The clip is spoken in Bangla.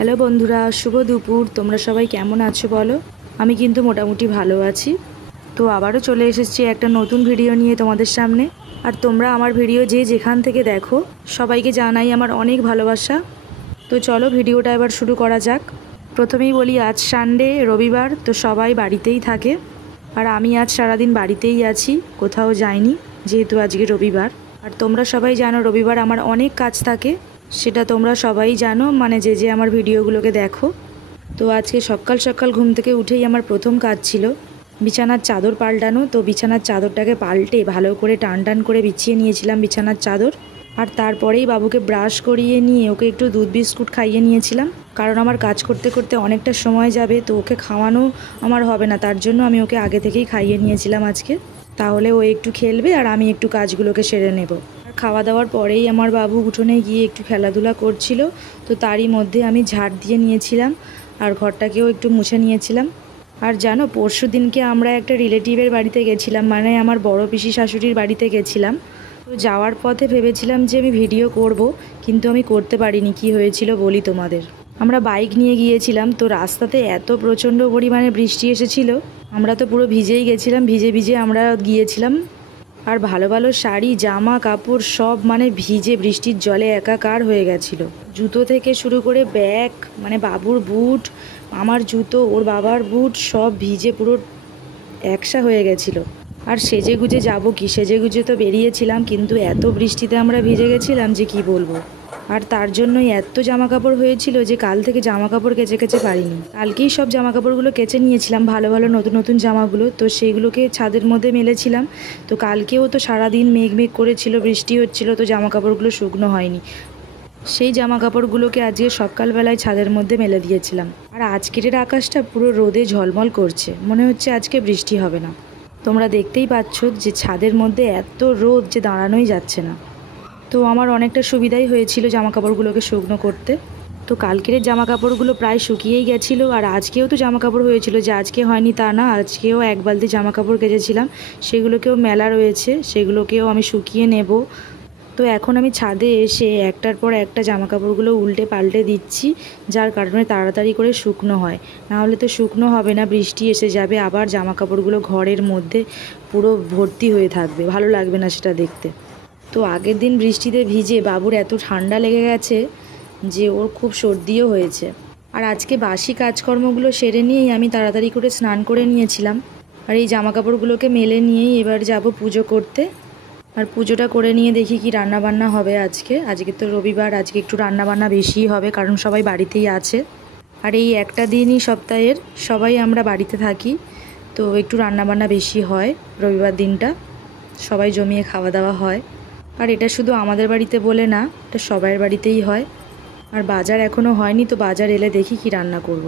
হ্যালো বন্ধুরা, শুভ দুপুর। তোমরা সবাই কেমন আছো বলো? আমি কিন্তু মোটামুটি ভালো আছি। তো আবারও চলে এসেছি একটা নতুন ভিডিও নিয়ে তোমাদের সামনে। আর তোমরা আমার ভিডিও যে যেখান থেকে দেখো সবাইকে জানাই আমার অনেক ভালোবাসা। তো চলো ভিডিওটা এবার শুরু করা যাক। প্রথমেই বলি, আজ সানডে, রবিবার, তো সবাই বাড়িতেই থাকে। আর আমি আজ সারাদিন বাড়িতেই আছি, কোথাও যাইনি, যেহেতু আজকে রবিবার। আর তোমরা সবাই জানো রবিবার আমার অনেক কাজ থাকে, সেটা তোমরা সবাই জানো, মানে যে আমার ভিডিওগুলোকে দেখো। তো আজকে সকাল সকাল ঘুম থেকে উঠেই আমার প্রথম কাজ ছিল বিছানার চাদর পাল্টানো। তো বিছানার চাদরটাকে পাল্টে ভালো করে টান করে বিছিয়ে নিয়েছিলাম বিছানার চাদর। আর তারপরেই বাবুকে ব্রাশ করিয়ে নিয়ে ওকে একটু দুধ বিস্কুট খাইয়ে নিয়েছিলাম, কারণ আমার কাজ করতে করতে অনেকটা সময় যাবে, তো ওকে খাওয়ানো আমার হবে না, তার জন্য আমি ওকে আগে থেকেই খাইয়ে নিয়েছিলাম আজকে। তাহলে ও একটু খেলবে আর আমি একটু কাজগুলোকে সেরে নেব। খাওয়া দাওয়ার পরেই আমার বাবু উঠোনে গিয়ে একটু খেলাধুলা করছিল, তো তারই মধ্যে আমি ঝাড় দিয়ে নিয়েছিলাম আর ঘরটাকেও একটু মুছে নিয়েছিলাম। আর জানো, পরশু দিনকে আমরা একটা রিলেটিভের বাড়িতে গেছিলাম, মানে আমার বড় পিসি শাশুড়ির বাড়িতে গেছিলাম। তো যাওয়ার পথে ভেবেছিলাম যে আমি ভিডিও করব, কিন্তু আমি করতে পারিনি। কি হয়েছিল বলি তোমাদের। আমরা বাইক নিয়ে গিয়েছিলাম, তো রাস্তাতে এত প্রচণ্ড পরিমাণে বৃষ্টি এসেছিল, আমরা তো পুরো ভিজেই গেছিলাম, ভিজে ভিজে আমরা গিয়েছিলাম। আর ভালো ভালো শাড়ি, জামা কাপড় সব মানে ভিজে বৃষ্টির জলে একাকার হয়ে গেছিলো। জুতো থেকে শুরু করে ব্যাগ, মানে বাবুর বুট, আমার জুতো, ওর বাবার বুট, সব ভিজে পুরো একসা হয়ে গেছিলো। আর সেজে গুজে যাবো কি, সেজে গুজে তো বেরিয়েছিলাম, কিন্তু এত বৃষ্টিতে আমরা ভিজে গেছিলাম যে কি বলবো। আর তার জন্যই এত জামা কাপড় হয়েছিল যে কাল থেকে জামা কাপড় কেচে পারিনি। কালকেই সব জামা কাপড়গুলো কেচে নিয়েছিলাম, ভালো ভালো নতুন নতুন জামাগুলো, তো সেইগুলোকে ছাদের মধ্যে মেলেছিলাম। তো কালকেও তো সারাদিন মেঘ করেছিল, বৃষ্টি হচ্ছিল, তো জামা কাপড়গুলো শুকনো হয়নি। সেই জামা কাপড়গুলোকে আজকে সকালবেলায় ছাদের মধ্যে মেলে দিয়েছিলাম। আর আজকের আকাশটা পুরো রোদে ঝলমল করছে, মনে হচ্ছে আজকে বৃষ্টি হবে না। তোমরা দেখতেই পাচ্ছ যে ছাদের মধ্যে এত রোদ যে দাঁড়ানোই যাচ্ছে না। তো আমার অনেকটা সুবিধাই হয়েছিল জামা কাপড়গুলোকে শুকনো করতে। তো কালকের জামা কাপড়গুলো প্রায় শুকিয়েই গেছিলো। আর আজকেও তো জামা কাপড় হয়েছিল, যে আজকে হয়নি তা না, আজকেও এক বালতি জামা কাপড় কেচেছিলাম, সেগুলোকেও মেলা রয়েছে, সেগুলোকেও আমি শুকিয়ে নেব। তো এখন আমি ছাদে এসে একটার পর একটা জামা কাপড়গুলো উল্টে পাল্টে দিচ্ছি, যার কারণে তাড়াতাড়ি করে শুকনো হয়, নাহলে তো শুকনো হবে না, বৃষ্টি এসে যাবে, আবার জামা কাপড়গুলো ঘরের মধ্যে পুরো ভর্তি হয়ে থাকবে, ভালো লাগবে না সেটা দেখতে। তো আগের দিন বৃষ্টিতে ভিজে বাবুর এত ঠান্ডা লেগে গেছে যে ওর খুব সর্দিও হয়েছে। আর আজকে বাসি কাজকর্মগুলো সেরে নিয়েই আমি তাড়াতাড়ি করে স্নান করে নিয়েছিলাম। আর এই জামা কাপড়গুলোকে মেলে নিয়েই এবার যাব পুজো করতে। আর পুজোটা করে নিয়ে দেখি কি রান্না বান্না হবে আজকে তো রবিবার, আজকে একটু রান্না বান্না বেশিই হবে, কারণ সবাই বাড়িতেই আছে। আর এই একটা দিনই সপ্তাহের সবাই আমরা বাড়িতে থাকি, তো একটু রান্না বান্না বেশি হয় রবিবার দিনটা, সবাই জমিয়ে খাওয়া দাওয়া হয়। আর এটা শুধু আমাদের বাড়িতে বলে না, এটা সবার বাড়িতেই হয়। আর বাজার এখনও হয়নি, তো বাজার এলে দেখি কি রান্না করব।